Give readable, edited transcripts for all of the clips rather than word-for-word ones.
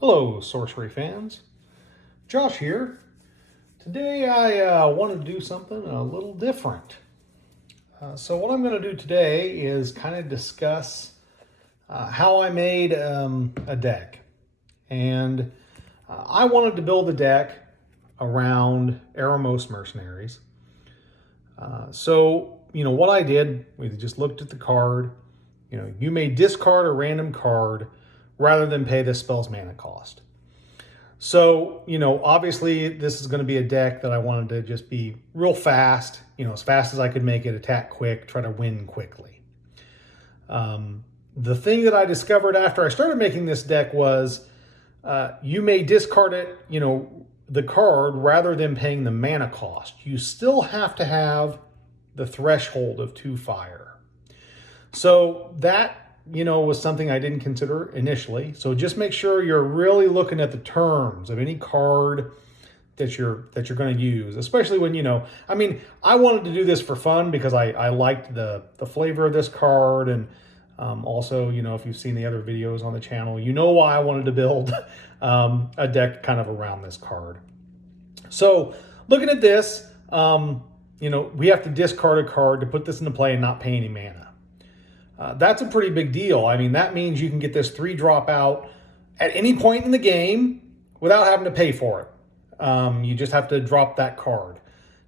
Hello, Sorcery fans. Josh here. Today I want to do something a little different. So what I'm going to do today is kind of discuss how I made a deck. And I wanted to build a deck around Eremos mercenaries. What I did, we just looked at the card. You may discard a random card rather than pay the spell's mana cost. So, obviously this is going to be a deck that I wanted to just be real fast, as fast as I could make it, attack quick, try to win quickly. The thing that I discovered after I started making this deck was you may discard it, the card rather than paying the mana cost. You still have to have the threshold of 2 fire. So that was something I didn't consider initially. So just make sure you're really looking at the terms of any card that you're going to use, especially when, I wanted to do this for fun because I liked the flavor of this card. And also, if you've seen the other videos on the channel, why I wanted to build a deck kind of around this card. So looking at this, we have to discard a card to put this into play and not pay any mana. That's a pretty big deal. I mean, that means you can get this 3-drop out at any point in the game without having to pay for it. You just have to drop that card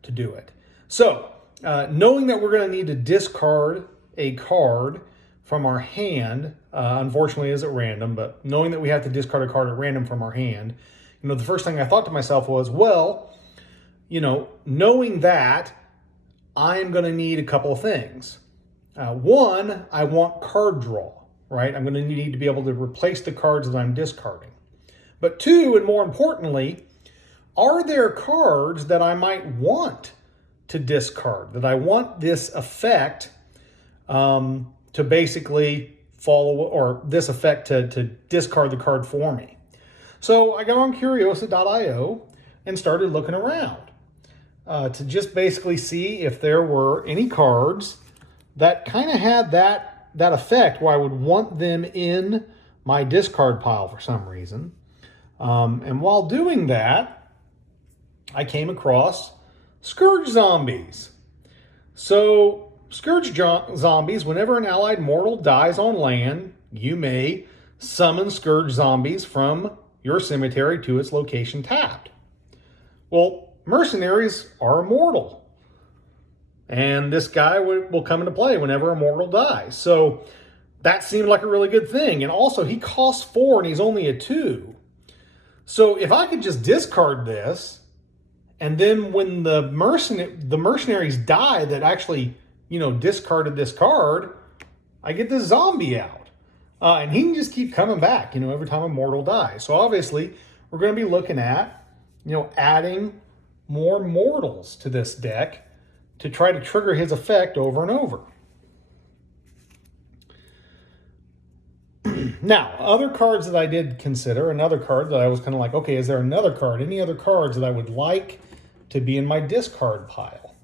to do it. So, knowing that we're going to need to discard a card from our hand, unfortunately is at random, but knowing that we have to discard a card at random from our hand, the first thing I thought to myself was, well, knowing that, I'm going to need a couple of things. One, I want card draw, right? I'm going to need to be able to replace the cards that I'm discarding. But two, and more importantly, are there cards that I might want to discard, that I want this effect to basically follow, or this effect to discard the card for me? So I got on Curiosa.io and started looking around to just basically see if there were any cards that kind of had that effect where I would want them in my discard pile for some reason. And while doing that, I came across Scourge Zombies. So Scourge Zombies, whenever an allied mortal dies on land, you may summon Scourge Zombies from your cemetery to its location tapped. Well, mercenaries are immortal. And this guy will come into play whenever a mortal dies. So that seemed like a really good thing. And also, he costs 4 and he's only a 2. So if I could just discard this, and then when the mercenaries die that actually, discarded this card, I get this zombie out. And he can just keep coming back, every time a mortal dies. So obviously, we're going to be looking at, adding more mortals to this deck to try to trigger his effect over and over. Now, other cards that I did consider, another card that I was kind of like, okay, is there another card, any other cards that I would like to be in my discard pile?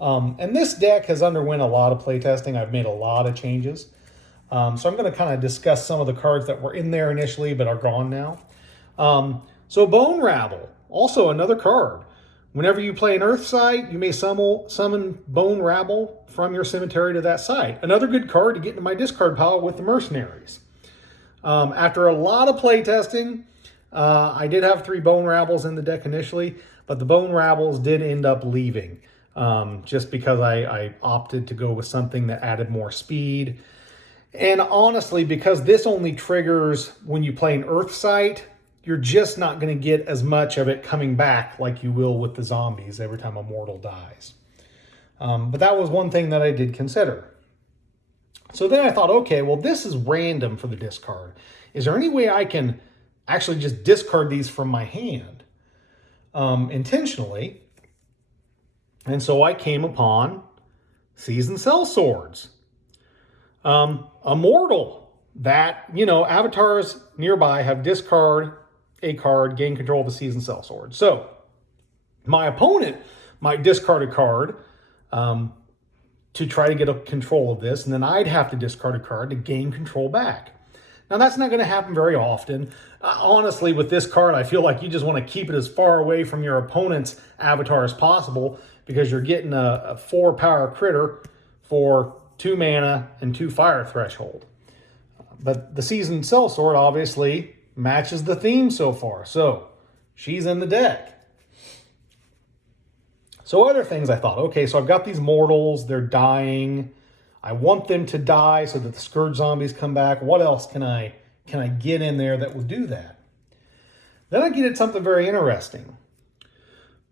And this deck has underwent a lot of playtesting. I've made a lot of changes. So I'm going to kind of discuss some of the cards that were in there initially but are gone now. So Bone Rabble, also another card. Whenever you play an Earth site, you may summon Bone Rabble from your cemetery to that site. Another good card to get into my discard pile with the mercenaries. After a lot of playtesting, I did have 3 Bone Rabbles in the deck initially, but the Bone Rabbles did end up leaving just because I opted to go with something that added more speed. And honestly, because this only triggers when you play an Earth site, you're just not going to get as much of it coming back like you will with the zombies every time a mortal dies. But that was one thing that I did consider. So then I thought, okay, well, this is random for the discard. Is there any way I can actually just discard these from my hand intentionally? And so I came upon Seasoned Sellswords. A mortal that, avatars nearby have discard a card, gain control of the Seasoned Sellsword. So my opponent might discard a card to try to get a control of this, and then I'd have to discard a card to gain control back. Now, that's not going to happen very often. Honestly, with this card, I feel like you just want to keep it as far away from your opponent's avatar as possible because you're getting a 4-power critter for 2 mana and 2 fire threshold. But the Seasoned Sellsword obviously matches the theme so far. So she's in the deck. So other things I thought, okay, so I've got these mortals, they're dying. I want them to die so that the Scourge Zombies come back. What else can I get in there that will do that? Then I get at something very interesting.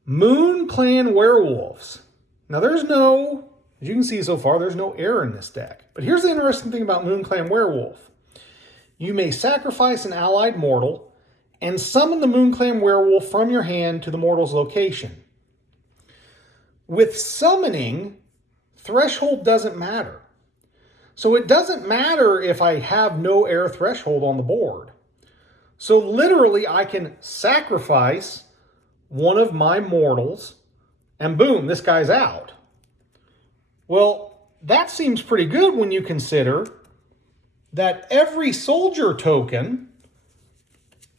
Moonclan Werewolves. Now there's no, as you can see so far, there's no air in this deck. But here's the interesting thing about Moonclan Werewolf. You may sacrifice an allied mortal and summon the Moonclan Werewolf from your hand to the mortal's location. With summoning, threshold doesn't matter. So it doesn't matter if I have no air threshold on the board. So literally I can sacrifice one of my mortals and boom, this guy's out. Well, that seems pretty good when you consider that every soldier token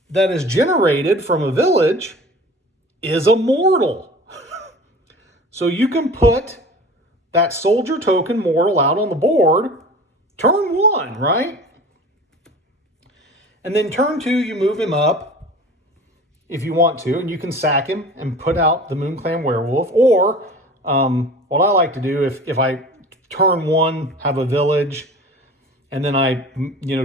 that is generated from a village is a mortal. So you can put that soldier token mortal out on the board turn 1, right? And then turn 2, you move him up if you want to, and you can sack him and put out the Moonclan Werewolf. Or what I like to do, if I turn 1 have a village, and then I,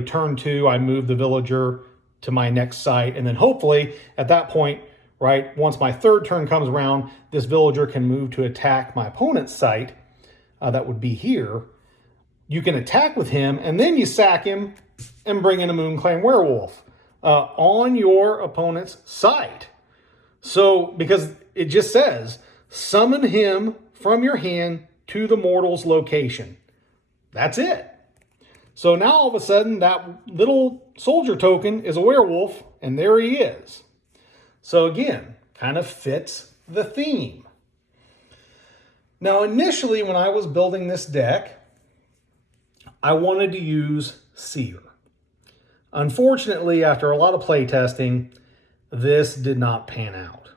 turn 2, I move the villager to my next site, and then hopefully at that point, right, once my third turn comes around, this villager can move to attack my opponent's site. That would be here. You can attack with him, and then you sack him and bring in a Moonclan Werewolf on your opponent's site. So, because it just says, summon him from your hand to the mortal's location. That's it. So now all of a sudden, that little soldier token is a werewolf, and there he is. So again, kind of fits the theme. Now, initially, when I was building this deck, I wanted to use Seer. Unfortunately, after a lot of play testing, this did not pan out.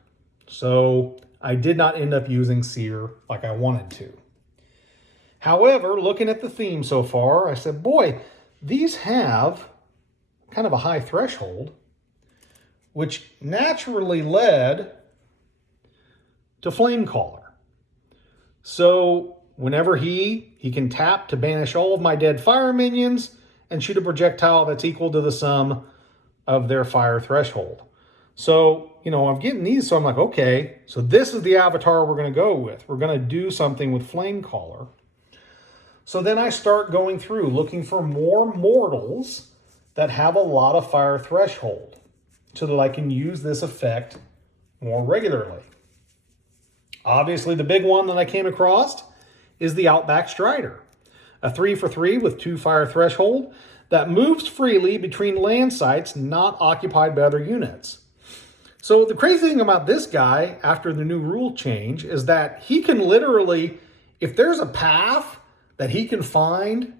So I did not end up using Seer like I wanted to. However, looking at the theme so far, I said, boy, these have kind of a high threshold, which naturally led to Flamecaller. So whenever he can tap to banish all of my dead fire minions and shoot a projectile that's equal to the sum of their fire threshold. So, I'm getting these, so I'm like, okay, so this is the avatar we're going to go with. We're going to do something with Flamecaller. So then I start going through looking for more mortals that have a lot of fire threshold so that I can use this effect more regularly. Obviously, the big one that I came across is the Outback Strider. A 3/3 with 2 fire threshold that moves freely between land sites not occupied by other units. So the crazy thing about this guy after the new rule change is that he can literally, if there's a path that he can find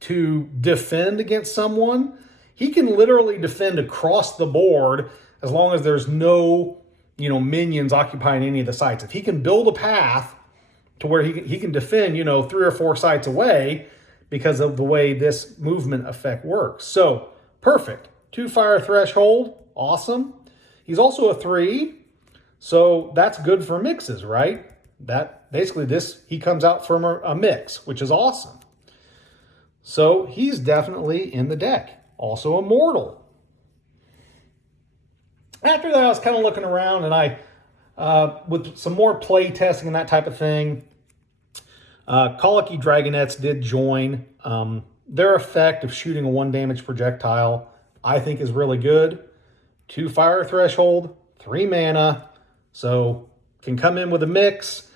to defend against someone, he can literally defend across the board as long as there's no, minions occupying any of the sites. If he can build a path to where he can defend, 3 or 4 sites away because of the way this movement effect works. So, perfect. 2 fire threshold, awesome. He's also a 3, so that's good for mixes, right? That basically he comes out from a mix, which is awesome. So, he's definitely in the deck. Also immortal. After that, I was kind of looking around, and I, with some more play testing and that type of thing, Colicky Dragonettes did join. Their effect of shooting a 1 damage projectile, I think, is really good. 2 fire threshold, 3 mana, so can come in with a mix,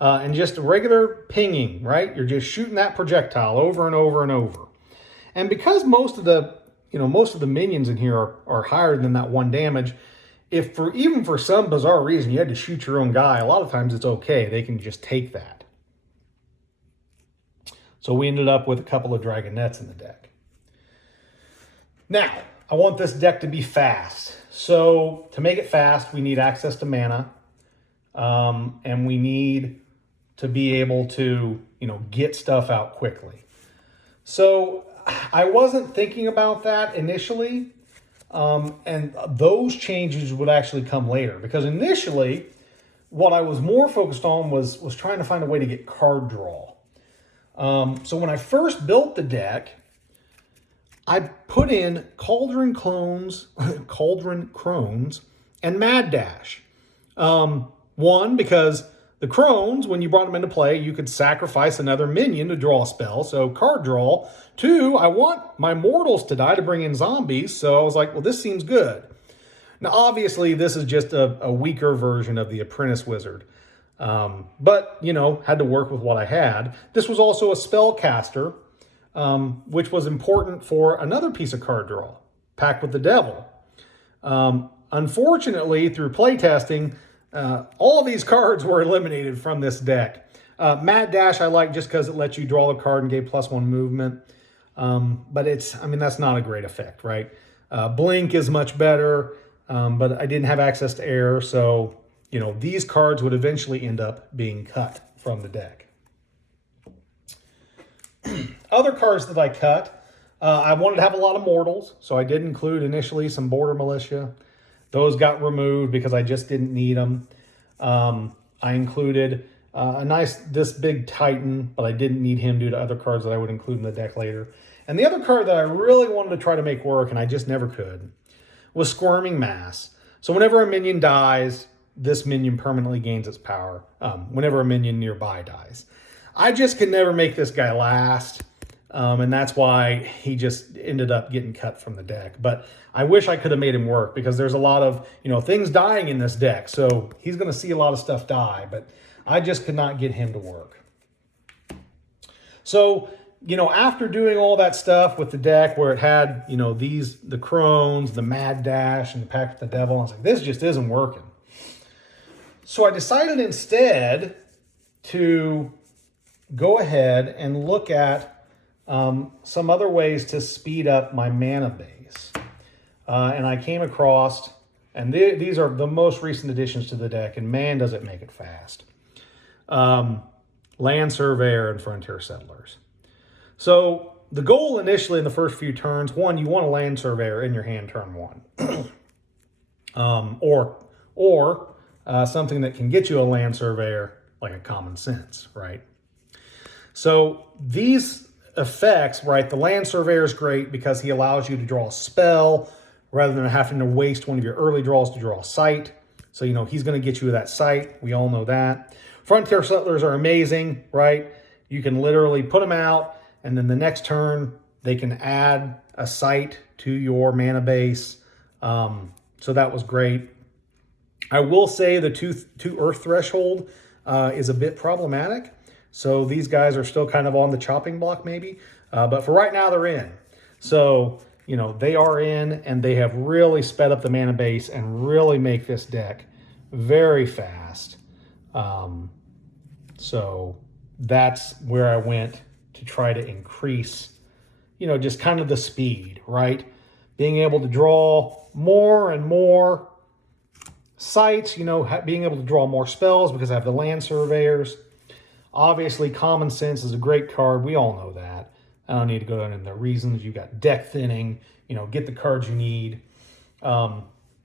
and just a regular pinging, right? You're just shooting that projectile over and over and over. And because most of the minions in here are higher than that 1 damage, even for some bizarre reason you had to shoot your own guy, a lot of times it's okay. They can just take that. So we ended up with a couple of Dragonettes in the deck. Now, I want this deck to be fast. So to make it fast, we need access to mana. And we need to be able to, get stuff out quickly. So I wasn't thinking about that initially. And those changes would actually come later. Because initially, what I was more focused on was trying to find a way to get card draw. So when I first built the deck, I put in Cauldron Crones, and Mad Dash. One, because the Crones, when you brought them into play, you could sacrifice another minion to draw a spell, so card draw. Two, I want my mortals to die to bring in zombies, so I was like, well, this seems good. Now, obviously, this is just a weaker version of the Apprentice Wizard. But, had to work with what I had. This was also a spellcaster, which was important for another piece of card draw, Pact with the Devil. Unfortunately, through playtesting, all of these cards were eliminated from this deck. Mad Dash I like just because it lets you draw the card and gave +1 movement. But that's not a great effect, right? Blink is much better, but I didn't have access to air, so, these cards would eventually end up being cut from the deck. Other cards that I cut, I wanted to have a lot of mortals, so I did include initially some Border Militia. Those got removed because I just didn't need them. I included this big Titan, but I didn't need him due to other cards that I would include in the deck later. And the other card that I really wanted to try to make work, and I just never could, was Squirming Mass. So whenever a minion dies, this minion permanently gains its power whenever a minion nearby dies. I just could never make this guy last, and that's why he just ended up getting cut from the deck. But I wish I could have made him work because there's a lot of, things dying in this deck. So he's going to see a lot of stuff die, but I just could not get him to work. So, after doing all that stuff with the deck where it had, the Crones, the Mad Dash, and the Pact with the Devil, I was like, this just isn't working. So I decided instead to go ahead and look at some other ways to speed up my mana base. And I came across, and these are the most recent additions to the deck, and man, does it make it fast. Land Surveyor and Frontier Settlers. So the goal initially in the first few turns, one, you want a Land Surveyor in your hand turn one. Or something that can get you a Land Surveyor, like a Common Sense, right? So these effects, right, the Land Surveyor is great because he allows you to draw a spell rather than having to waste one of your early draws to draw a sight. So, he's going to get you that sight. We all know that. Frontier Settlers are amazing, right? You can literally put them out, and then the next turn, they can add a sight to your mana base. So that was great. I will say the two Earth threshold is a bit problematic. So these guys are still kind of on the chopping block maybe. But for right now, they're in. So, they are in, and they have really sped up the mana base and really make this deck very fast. So that's where I went to try to increase, just kind of the speed, right? Being able to draw more and more sites, being able to draw more spells because I have the Land Surveyors. Obviously, Common Sense is a great card. We all know that. I don't need to go into the reasons. You got deck thinning, get the cards you need.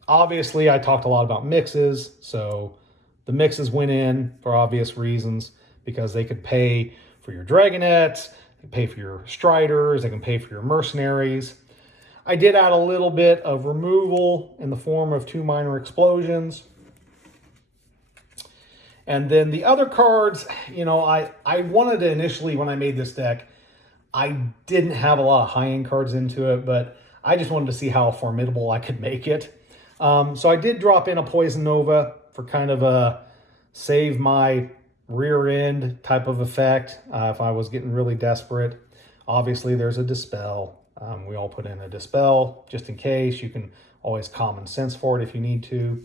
Obviously, I talked a lot about mixes. So the mixes went in for obvious reasons because they could pay for your Dragonettes, they can pay for your Striders, they can pay for your Mercenaries. I did add a little bit of removal in the form of 2 Minor Explosions. And then the other cards, I wanted to initially, when I made this deck, I didn't have a lot of high-end cards into it, but I just wanted to see how formidable I could make it. So I did drop in a Poison Nova for kind of a save my rear end type of effect if I was getting really desperate. Obviously, there's a Dispel. We all put in a Dispel just in case. You can always Common Sense for it if you need to.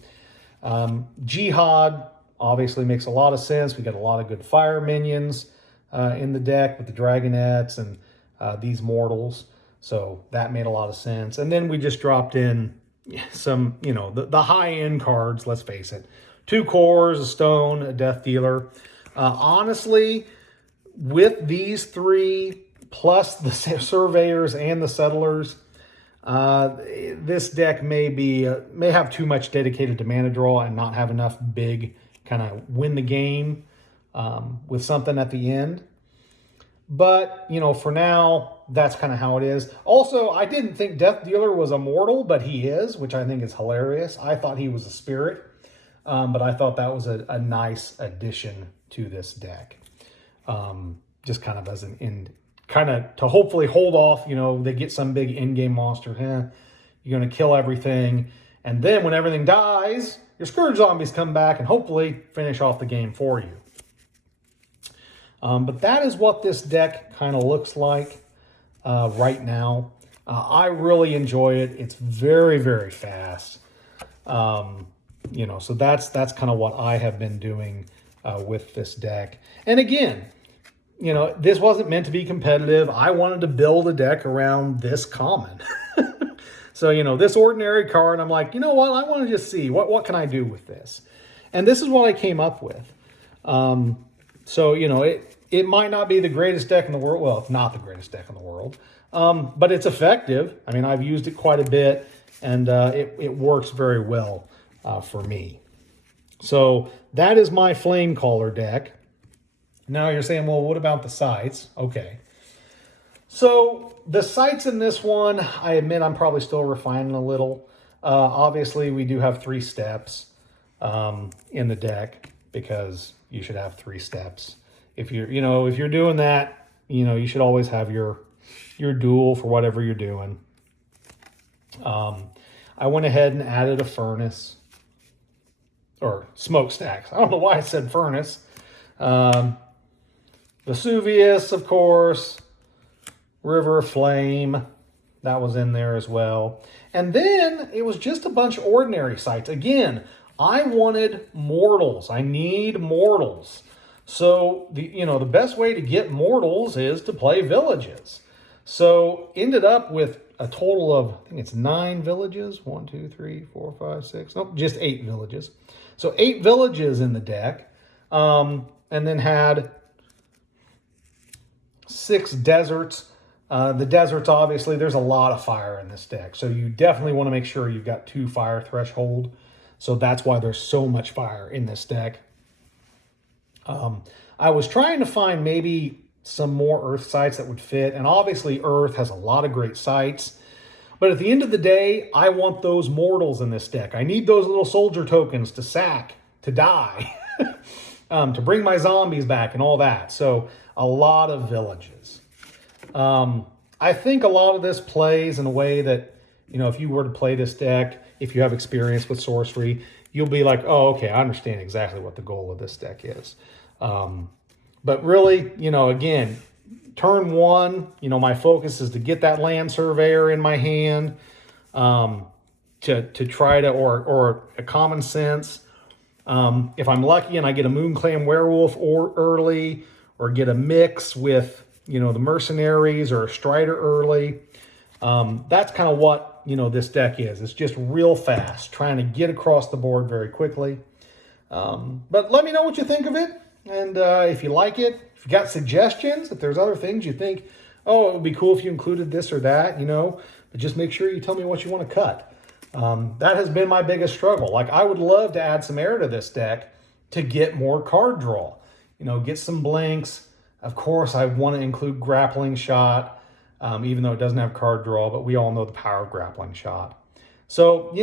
Jihad obviously makes a lot of sense. We got a lot of good fire minions in the deck with the Dragonettes and these mortals. So that made a lot of sense. And then we just dropped in some, the high-end cards, let's face it. 2 cores, a stone, a death dealer. Honestly, with these 3, plus the surveyors and the settlers, this deck may have too much dedicated to mana draw and not have enough big kind of win the game with something at the end. But, for now, that's kind of how it is. Also, I didn't think Death Dealer was a mortal, but he is, which I think is hilarious. I thought he was a spirit, but I thought that was a nice addition to this deck. Just kind of as an end, kind of to hopefully hold off, they get some big in-game monster. You're going to kill everything. And then when everything dies, your Scourge Zombies come back and hopefully finish off the game for you. But that is what this deck kind of looks like right now. I really enjoy it. It's very, very fast. So that's kind of what I have been doing with this deck. And again, this wasn't meant to be competitive. I wanted to build a deck around this common. So, this ordinary card, I'm like, you know what? I want to just see what can I do with this? And this is what I came up with. It might not be the greatest deck in the world. Well, it's not the greatest deck in the world, but it's effective. I mean, I've used it quite a bit, and it works very well for me. So that is my Flame Caller deck. Now you're saying, well, what about the sights? Okay. So the sights in this one, I admit I'm probably still refining a little. Obviously, we do have 3 steps in the deck because you should have 3 steps. If you're doing that, you should always have your duel for whatever you're doing. I went ahead and added a furnace or smokestacks. I don't know why I said furnace. Vesuvius, of course, River of Flame, that was in there as well. And then it was just a bunch of ordinary sites. Again, I wanted mortals. I need mortals. So the best way to get mortals is to play villages. So ended up with a total of, I think it's 9 villages. 1, 2, 3, 4, 5, 6. Nope, just 8 villages. So 8 villages in the deck. And then had 6 deserts. The deserts, obviously, there's a lot of fire in this deck. So you definitely want to make sure you've got 2 fire threshold. So that's why there's so much fire in this deck. I was trying to find maybe some more earth sites that would fit. And obviously, earth has a lot of great sites. But at the end of the day, I want those mortals in this deck. I need those little soldier tokens to sack, to die, to bring my zombies back and all that. So a lot of villages. I think a lot of this plays in a way that, if you were to play this deck, if you have experience with sorcery, you'll be like, oh, okay, I understand exactly what the goal of this deck is. But really, again, turn 1, my focus is to get that land surveyor in my hand, to try to, or a common sense. If I'm lucky and I get a Moonclan Werewolf early, or get a mix with, the mercenaries or a Strider early. That's kind of what, this deck is. It's just real fast, trying to get across the board very quickly. But let me know what you think of it. And if you like it, if you got suggestions, if there's other things you think, oh, it would be cool if you included this or that, but just make sure you tell me what you want to cut. That has been my biggest struggle. Like, I would love to add some air to this deck to get more card draw, get some blinks. Of course, I want to include grappling shot, even though it doesn't have card draw, but we all know the power of grappling shot. So,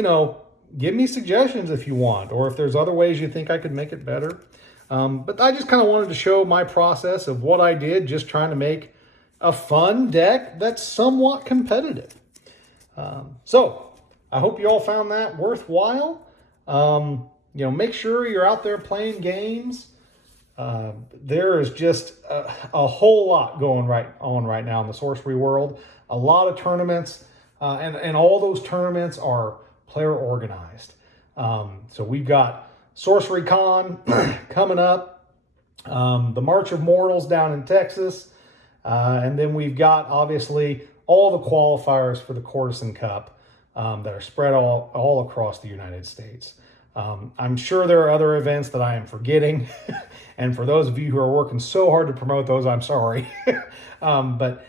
give me suggestions if you want, or if there's other ways you think I could make it better. But I just kind of wanted to show my process of what I did, just trying to make a fun deck that's somewhat competitive. So I hope you all found that worthwhile. Make sure you're out there playing games. There is just a whole lot going on right now in the sorcery world. A lot of tournaments, and all those tournaments are player organized. So we've got Sorcery Con coming up, the March of Mortals down in Texas, and then we've got obviously all the qualifiers for the Courtesan Cup that are spread all across the United States. I'm sure there are other events that I am forgetting. And for those of you who are working so hard to promote those, I'm sorry. But,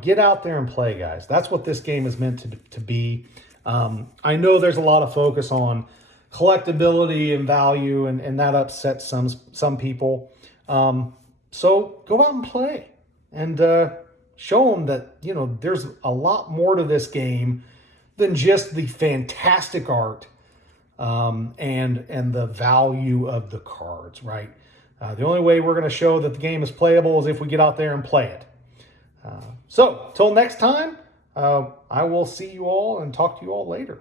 get out there and play, guys. That's what this game is meant to be. I know there's a lot of focus on collectability and value, and that upsets some people. So go out and play and show them that, there's a lot more to this game than just the fantastic art and the value of the cards, right? The only way we're going to show that the game is playable is if we get out there and play it. So, till next time, I will see you all and talk to you all later.